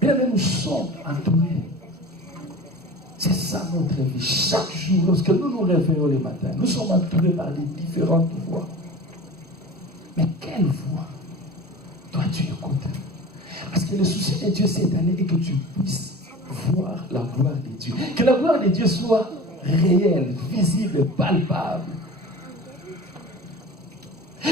Bien, nous sommes entourés. C'est ça notre vie. Chaque jour, lorsque nous nous réveillons le matin, nous sommes entourés par les différentes voix. Mais quelle voix dois-tu écouter? Parce que le souci de Dieu cette année est que tu puisses voir la gloire de Dieu. Que la gloire de Dieu soit réelle, visible, palpable.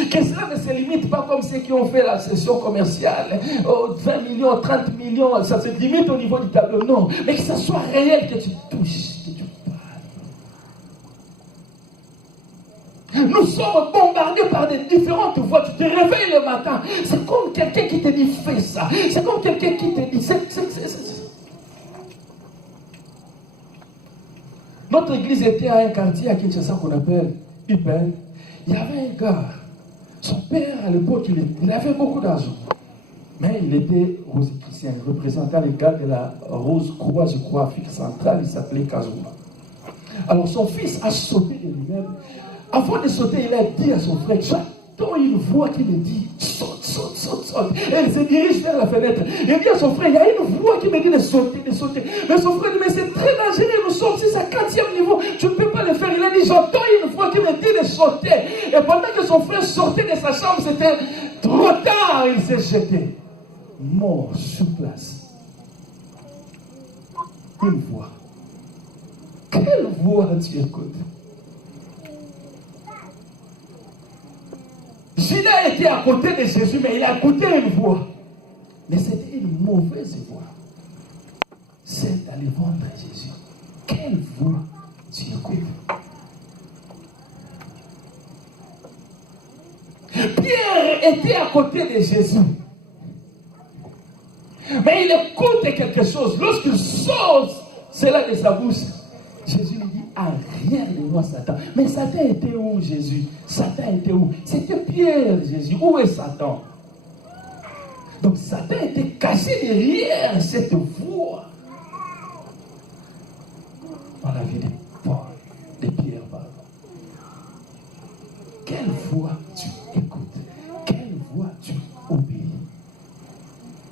Que cela ne se limite pas comme ceux qui ont fait la session commerciale. Oh, 20 millions, 30 millions, ça se limite au niveau du tableau. Non, mais que ça soit réel, que tu touches, que tu parles. Nous sommes bombardés par des différentes voix. Tu te réveilles le matin. C'est comme quelqu'un qui te dit fais ça. C'est comme quelqu'un qui te dit. Notre église était à un quartier à Kinshasa qu'on appelle Upen. Il y avait un gars. Son père, à l'époque, il avait beaucoup d'argent. Mais il était rosicrucien, il représentait les gars de la Rose Croix, je crois, Afrique centrale, il s'appelait Kazuma. Alors son fils a sauté de lui-même. Avant de sauter, il a dit à son frère, j'entends une voix qui me dit, saute, saute, saute, saute. Et il se dirige vers la fenêtre. Il dit à son frère, il y a une voix qui me dit de sauter, de sauter. Mais son frère dit, mais c'est très dangereux, nous sommes ici à 4e niveau, tu ne peux pas le faire. Il a dit, j'entends une voix qui me dit de sauter. Et pendant que son frère sortait de sa chambre, c'était trop tard, il s'est jeté. Mort sur place. Une voix. Quelle voix tu écoutes? Judas était à côté de Jésus, mais il a écouté une voix. Mais c'était une mauvaise voix. C'est d'aller vendre Jésus. Quelle voix tu écoutes? Pierre était à côté de Jésus. Mais il écoute quelque chose. Lorsqu'il sort cela de sa bouche, Jésus lui dit, arrière de moi Satan. Mais Satan était où, Jésus? Satan était où? C'était Pierre, Jésus. Où est Satan? Donc Satan était caché derrière cette voix. Dans la vie de Paul, de Pierre, pardon. Quelle voix tu écoutes? Quelle voix tu obéis?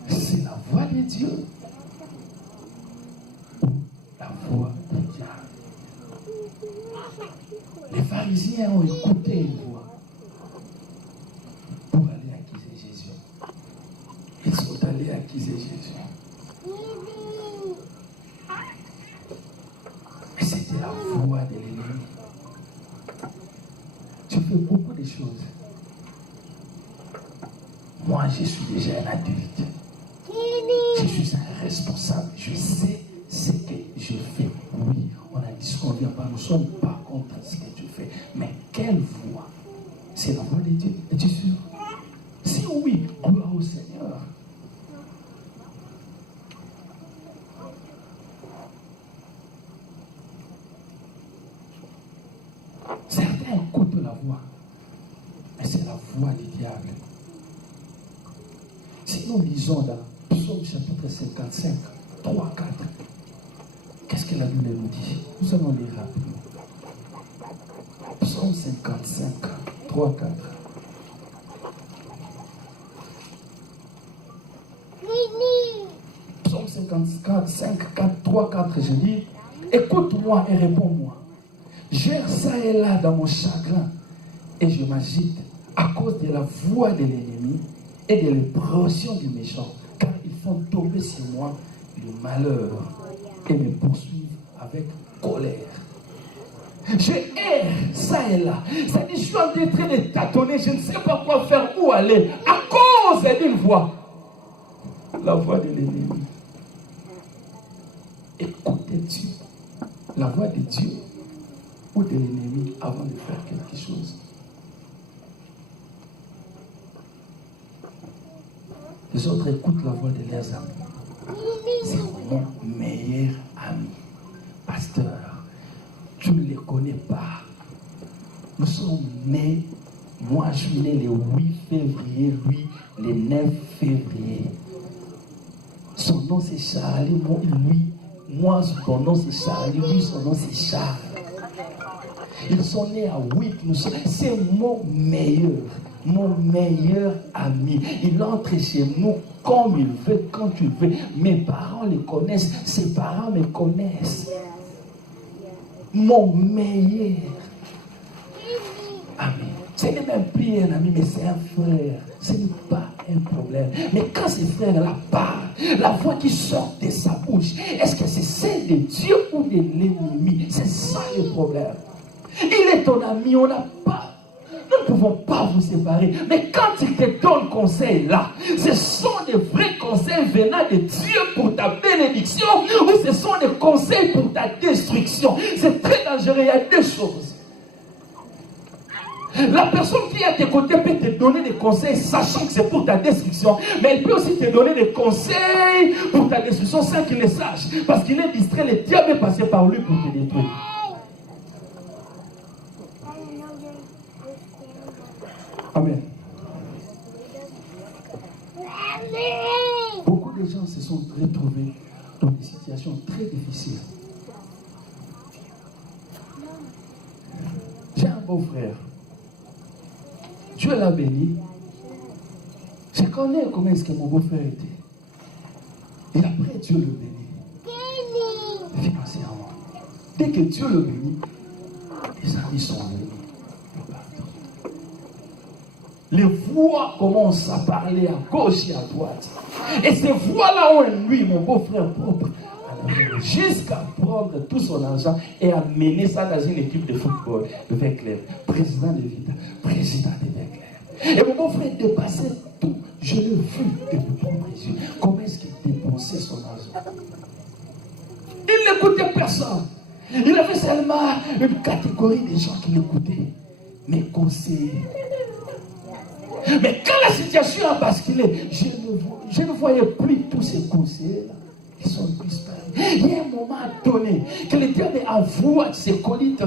C'est la voix de Dieu ou la voix du diable? Les pharisiens ont écouté une voix pour aller accuser Jésus. Ils sont allés accuser Jésus. Et c'était la voix de l'ennemi. Tu fais beaucoup de choses. Moi, je suis déjà un adulte. Je suis un responsable. Je sais ce que je fais. Oui, on a dit ce qu'on vient pas. Nous ne sommes pas contre ce que tu fais. Mais quelle voix? C'est la voix de Dieu. Es-tu sûr? Si oui, gloire au Seigneur. Certains écoutent la voix. Mais c'est la voix du diable. Si nous lisons dans Psaume chapitre 55, 3, 4, qu'est-ce que la Bible nous dit? Nous allons lire rapidement. Psaume 55, 3, 4. Psaume 54, 5, 4, 3, 4, je dis, écoute-moi et réponds-moi. J'erre ça et là dans mon chagrin et je m'agite à cause de la voix de l'ennemi et de l'oppression du méchant, car ils font tomber sur moi le malheur et me poursuivent avec colère. Je erre ça et là. Ça dit, je suis en train de tâtonner, je ne sais pas quoi faire, où aller, à cause d'une voix. La voix de l'ennemi. Écoutez-tu la voix de Dieu ou de l'ennemi avant de faire quelque chose? Les autres écoutent la voix de leurs amis. C'est mon meilleur ami. Pasteur, tu ne les connais pas. Nous sommes nés, moi je suis né le 8 février, lui le 9 février. Son nom c'est Charlie, moi son nom c'est Charlie, lui son nom c'est Charles. Ils sont nés à 8, c'est mon meilleur mon meilleur ami. Il entre chez nous comme il veut, quand il veut. Mes parents le connaissent, ses parents me connaissent. Mon meilleur ami. Ce n'est même plus un ami, mais c'est un frère. Ce n'est pas un problème. Mais quand ce frère-là parle, la voix qui sort de sa bouche, est-ce que c'est celle de Dieu ou de l'ennemi? C'est ça le problème. Il est ton ami, on n'a pas. Nous ne pouvons pas vous séparer. Mais quand il te donne conseil là, ce sont des vrais conseils venant de Dieu pour ta bénédiction ou ce sont des conseils pour ta destruction. C'est très dangereux. Il y a deux choses. La personne qui est à tes côtés peut te donner des conseils sachant que c'est pour ta destruction, mais elle peut aussi te donner des conseils pour ta destruction sans qu'il le sache. Parce qu'il est distrait, le diable est passé par lui pour te détruire. Amen. Beaucoup de gens se sont retrouvés dans des situations très difficiles. J'ai un beau frère. Dieu l'a béni. Je connais comment est-ce que mon beau-frère était. Et après, Dieu le bénit. Financièrement. Dès que Dieu le bénit, les amis sont venus. Les voix commencent à parler à gauche et à droite. Et ces voix-là ont lui, mon beau-frère propre, jusqu'à prendre tout son argent et à mener ça dans une équipe de football de Veclair, président de Vita, président de Veclair. Et mon beau-frère dépassait tout. Je l'ai vu de mes propres yeux. Comment est-ce qu'il dépensait son argent? Il n'écoutait personne. Il avait seulement une catégorie de gens qui l'écoutaient. Mes conseillers. Mais quand la situation a basculé, je ne voyais plus tous ces conseillers-là. Ils sont disparus. Il y a un moment donné que le diable envoie ses colites